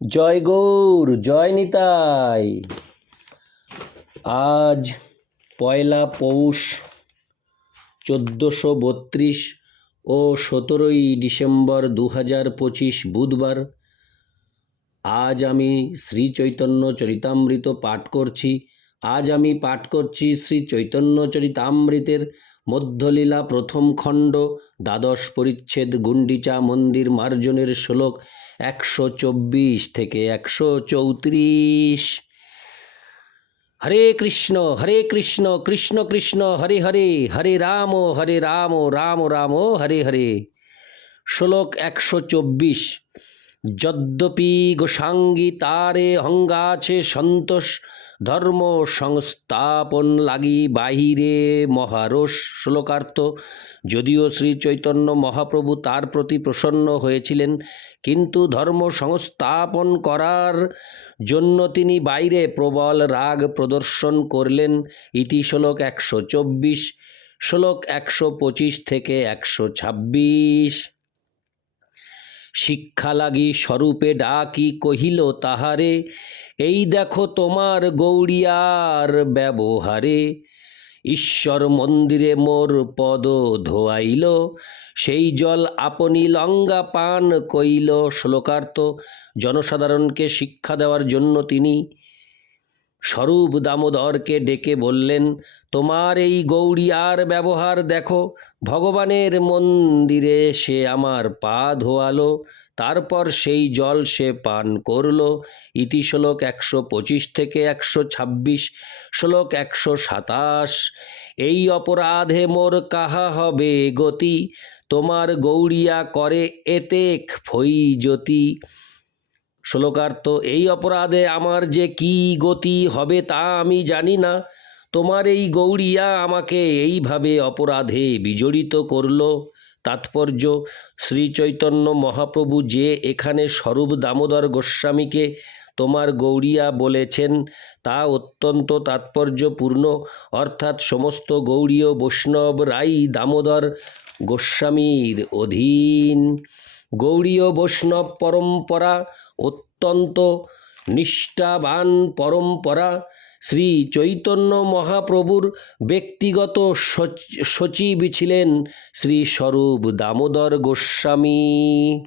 জয় গৌর, জয় নিতাই। আজ পয়লা পৌষ চোদ্দোশো বত্রিশ ও সতেরোই ডিসেম্বর দু হাজার পঁচিশ বুধবার। আজ আমি শ্রী চৈতন্য চরিতামৃত পাঠ করছি। আজ আমি পাঠ করছি শ্রী চৈতন্য চরিতামৃতের মধ্যলীলা প্রথম খণ্ড, দ্বাদশ পরিচ্ছেদ গুন্ডিচা মন্দির মার্জনের শ্লোক একশো চব্বিশ থেকে একশো চৌত্রিশ। হরে কৃষ্ণ হরে কৃষ্ণ কৃষ্ণ কৃষ্ণ, হরে হরে হরে রাম হরে রাম রাম রাম, হরে হরে। শ্লোক একশো চব্বিশ। যদ্যপি গোসাঙ্গী তারে হঙ্গাছে সন্তোষ, ধর্ম সংস্থাপন লাগি বাহিরে মহারোষ শ্লোকার্থ। যদিও শ্রী চৈতন্য মহাপ্রভু তার প্রতি প্রসন্ন হয়েছিলেন, কিন্তু ধর্ম সংস্থাপন করার জন্য তিনি বাইরে প্রবল রাগ প্রদর্শন করলেন। ইতি শ্লোক একশো চব্বিশ, শ্লোক একশো পঁচিশ থেকে একশো ছাব্বিশ। শিক্ষা লাগি স্বরূপে ডাকি কহিল, তাহারে, এই দেখো তোমার গৌরিয়ার ব্যবহারে। ঈশ্বর মন্দিরে মোর পদ ধোয়াইল, সেই জল আপনি লঙ্গা পান কইল শ্লোকার্থ, জনসাধারণকে শিক্ষা দেওয়ার জন্য তিনি। স্বরূপ দামোদরকে ডেকে বললেন তোমার এই গৌরিয়ার ব্যবহার দেখো, ভগবানের মন্দিরে সে আমার পা ধোয়ালো, তারপর সেই জল সে পান করল। ইতি শ্লোক একশো পঁচিশ থেকে একশো ছাব্বিশ, শ্লোক একশো সাতাশ। এই অপরাধে মোর কাহা হবে গতি? তোমার গৌরিয়া করে এতেক ফই জ্যোতি। শ্লোকার্থ, এই অপরাধে আমার যে কি গতি হবে তা আমি জানি না। তোমার এই গৌরিয়া আমাকে এইভাবে অপরাধে বিজড়িত করল। তাৎপর্য, শ্রীচৈতন্য মহাপ্রভু যে এখানে স্বরূপ দামোদর গোস্বামীকে তোমার গৌরিয়া বলেছেন, তা অত্যন্ত তাৎপর্যপূর্ণ। অর্থাৎ সমস্ত গৌড়ীয় বৈষ্ণব রাই দামোদর গোস্বামীর অধীন। গৌড়ীয় বৈষ্ণব পরম্পরা অত্যন্ত নিষ্ঠাবান পরম্পরা শ্রী চৈতন্য মহাপ্রভুর ব্যক্তিগত সচ- সচিব ছিলেন শ্রী স্বরূপ দামোদর গোস্বামী।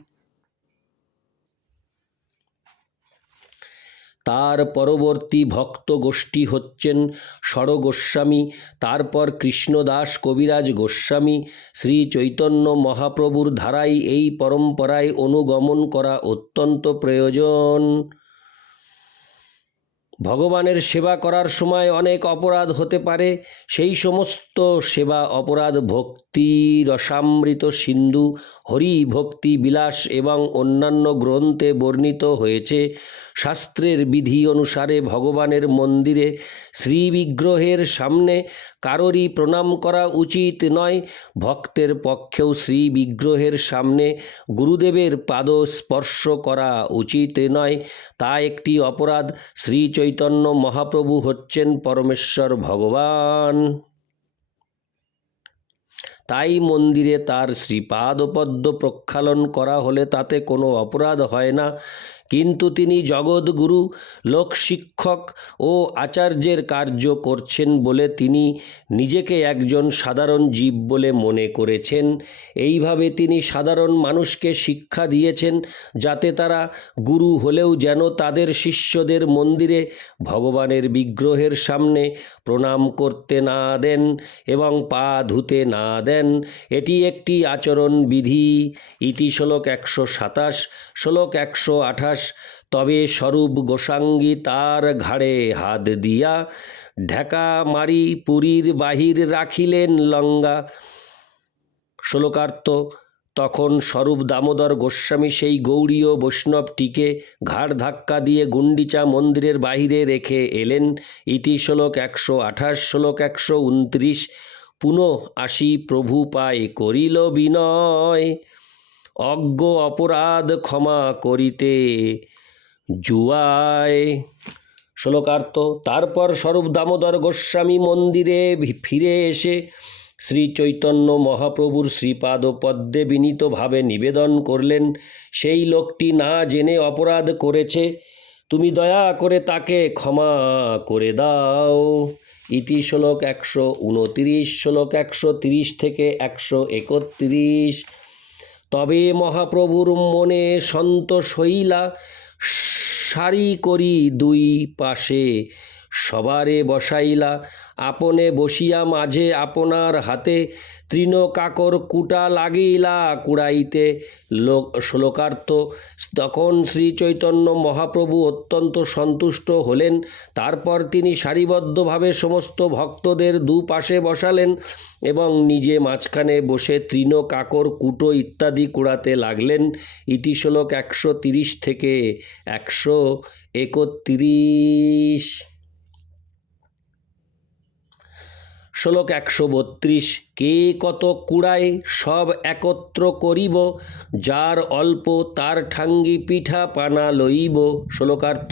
তার পরবর্তী ভক্ত গোষ্ঠী হচ্ছেন ষড় গোস্বামী, তারপর কৃষ্ণদাস কবিরাজ গোস্বামী। শ্রী চৈতন্য মহাপ্রভুর ধারায় এই পরম্পরায় অনুগমন করা অত্যন্ত প্রয়োজন। ভগবানের সেবা করার সময় অনেক অপরাধ হতে পারে। সেই সমস্ত সেবা অপরাধ ভক্তি, রসামৃত, সিন্ধু হরি ভক্তি বিলাস এবং অন্যান্য গ্রন্থে বর্ণিত হয়েছে। শাস্ত্রের বিধি অনুসারে ভগবানের মন্দিরে শ্রীবিগ্রহের সামনে কারোরই প্রণাম করা উচিত নয়। ভক্তের পক্ষেও শ্রী বিগ্রহের সামনে গুরুদেবের পাদ স্পর্শ করা উচিত নয়। তা একটি অপরাধ। শ্রী চৈতন্য মহাপ্রভু হচ্ছেন পরমেশ্বর ভগবান। তাই মন্দিরে তার শ্রীপাদপদ্ম প্রক্ষালন করা হলে তাতে কোনো অপরাধ হয় না। কিন্তু তিনি জগৎগুরু লোকশিক্ষক ও আচার্যের কার্য করছেন বলে তিনি নিজেকে একজন সাধারণ জীব বলে মনে করেছেন। এইভাবে তিনি সাধারণ মানুষকে শিক্ষা দিয়েছেন যাতে তারা গুরু হলেও যেন তাদের শিষ্যদের মন্দিরে ভগবানের বিগ্রহের সামনে প্রণাম করতে না দেন এবং পা ধুতে না দেন। এটি একটি আচরণ বিধি। ইতি শ্লোক একশো সাতাশ, শ্লোক একশো আঠাশ তবে স্বরূপ গোসাঙ্গী তার ঘাড়ে হাত দিয়া ঢেকা মারি পুরীর বাহির রাখিলেন লঙ্গা। শ্লোকার্থ, তখন স্বরূপ দামোদর গোস্বামী সেই গৌড়ীয় বৈষ্ণবটিকে ঘাড় ধাক্কা দিয়ে গুন্ডিচা মন্দিরের বাহিরে রেখে এলেন। ইতি শ্লোক একশো আঠাশ, শ্লোক একশো উনত্রিশ। পুনঃ আসি প্রভু পায় করিল বিনয়। অজ্ঞ অপরাধ ক্ষমা করিতে জুয়ায়। শ্লোকার্থ, তারপর স্বরূপ দামোদর গোস্বামী মন্দিরে ফিরে এসে শ্রী চৈতন্য মহাপ্রভুর শ্রীপাদ পদ্মে বিনীতভাবে নিবেদন করলেন, সেই লোকটি না জেনে অপরাধ করেছে, তুমি দয়া করে তাকে ক্ষমা করে দাও। ইতি শ্লোক একশো উনতিরিশ, শ্লোক একশো তিরিশ থেকে একশো একত্রিশ। তবে মহাপ্রভুর মনে সন্তোষ হইলা সারি করি দুই পাশে। সবারে বসাইলা, আপনে বসিয়া মাঝে আপনার হাতে তৃণ কাকর কুটা লাগিলা কুড়াইতে। লোক, শ্লোকার্থ, তখন শ্রী চৈতন্য মহাপ্রভু অত্যন্ত সন্তুষ্ট হলেন, তারপর তিনি সারিবদ্ধভাবে সমস্ত ভক্তদের দুপাশে বসালেন এবং নিজে মাঝখানে বসে তৃণ কাকর কুটো ইত্যাদি কুড়াতে লাগলেন। ইতি শ্লোক একশো তিরিশ থেকে একশো একত্রিশ। শ্লোক একশো বত্রিশ, কে কত কুড়ায় সব একত্র করিব, যার অল্প তার ঠাঙ্গি পিঠা পানা লইব। শ্লোকার্থ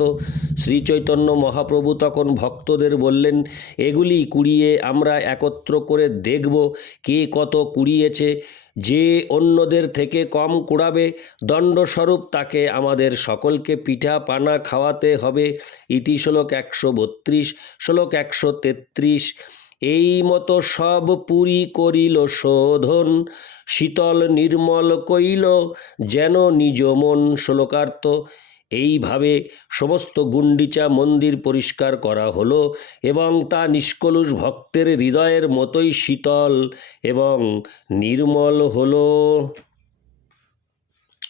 শ্রী চৈতন্য মহাপ্রভু তখন ভক্তদের বললেন, এগুলি কুড়িয়ে আমরা একত্র করে দেখব, কে কত কুড়িয়েছে। যে অন্যদের থেকে কম কুড়াবে, দণ্ডস্বরূপ তাকে আমাদের সকলকে পিঠা পানা খাওয়াতে হবে। ইতি শ্লোক একশো বত্রিশ, শ্লোক একশো তেত্রিশ এই মতো সব পুরী করিল শোধন। শীতল নির্মল কইল, যেন নিজ মন শ্লোকার্থ এইভাবে সমস্ত গুন্ডিচা মন্দির পরিষ্কার করা হলো এবং তা নিষ্কলুষ ভক্তের হৃদয়ের মতোই শীতল এবং নির্মল হলো।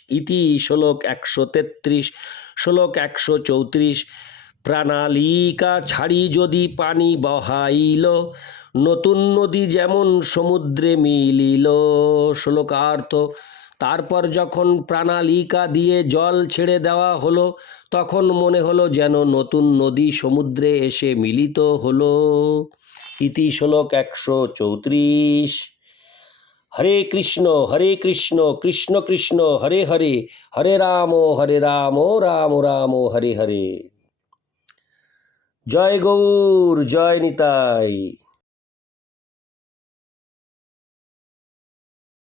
ইতি শ্লোক একশো তেত্রিশ, শ্লোক একশো চৌত্রিশ। প্রাণালিকা ছাড়ি যদি পানি বহাইল, নতুন নদী যেমন সমুদ্রে মিলিল। শ্লোকার্থ, তারপর যখন প্রাণালিকা দিয়ে জল ছেড়ে দেওয়া হলো, তখন মনে হলো যেন নতুন নদী সমুদ্রে এসে মিলিত হলো। ইতি শ্লোক একশো চৌত্রিশ। হরে কৃষ্ণ হরে কৃষ্ণ কৃষ্ণ কৃষ্ণ, হরে হরে হরে রাম হরে রাম রাম রাম, হরে হরে। জয় গৌর জয় নিতাই।